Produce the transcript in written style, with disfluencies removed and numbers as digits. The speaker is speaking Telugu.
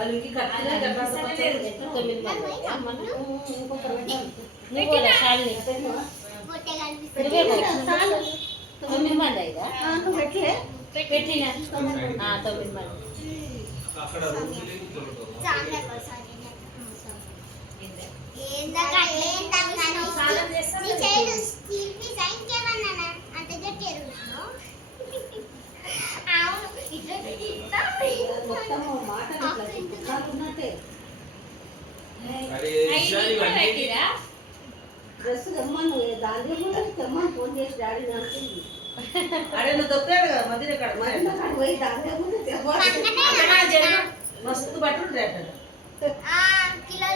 వాళ్ళకి కట్టిన తొమ్మిది మంది అయిదా పెట్టిన 9 మంది డ్రెస్ తెమ్మను దాంట్లో కూడా తెమ్మని ఫోన్ చేసి డాడీ అంటుంది. అరే నువ్వు దొక్కాడు కదా మధ్యలో కాడ పోయి దాంట్లో కూడా మస్తు పట్టు కిలో